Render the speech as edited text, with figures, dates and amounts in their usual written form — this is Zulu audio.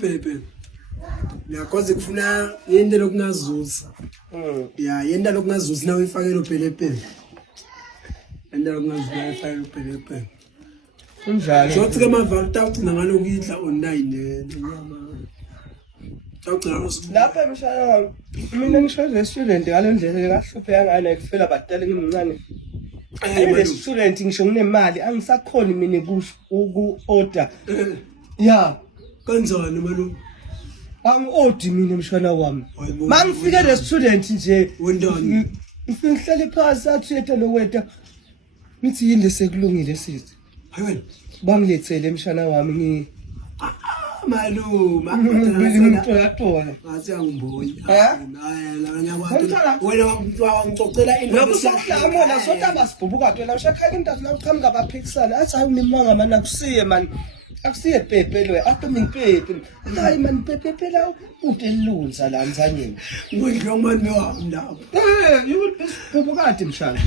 Pepe. Ngiyakwazi kufuna yende lokungazuza. Yeah, yenda lokungazuza nawe ifakele uPelepe. Yenda lokungazuza ifakele uPelepe. Kunjalo. Sothi ke mavalta ugcina ngalokuyidla online lenyama. Tawugcina usuku. Lapha mshana mina ngisho student ngalendlela lekahluphe yangane kufela badala ngincane. Le student ngisho nginemali angisakhoni mina uku-order. Yeah. Kanjani malu? Angi-order mina mshana wami. Mangifike le student nje wendani. Ngihlale phansi athi yetha lokwetha. Ngithi yini lesekulungile sithi. Hayi wena. Bangilethele mshana wami malu ngimtola. Ngathi angiboni. Hayi la nyakwathi. Wena wangicocela indaba sokuhlamona sotha basibhubuka phela ushakhala indawo la uqhamuka abaphikisana athi hayi nimanga mana akusiye man akusiye Pepe lo after Pepe hayi man Pepe phela udelunza la nzanyeni ngidla ngomani wami lapho yibhubuka mshana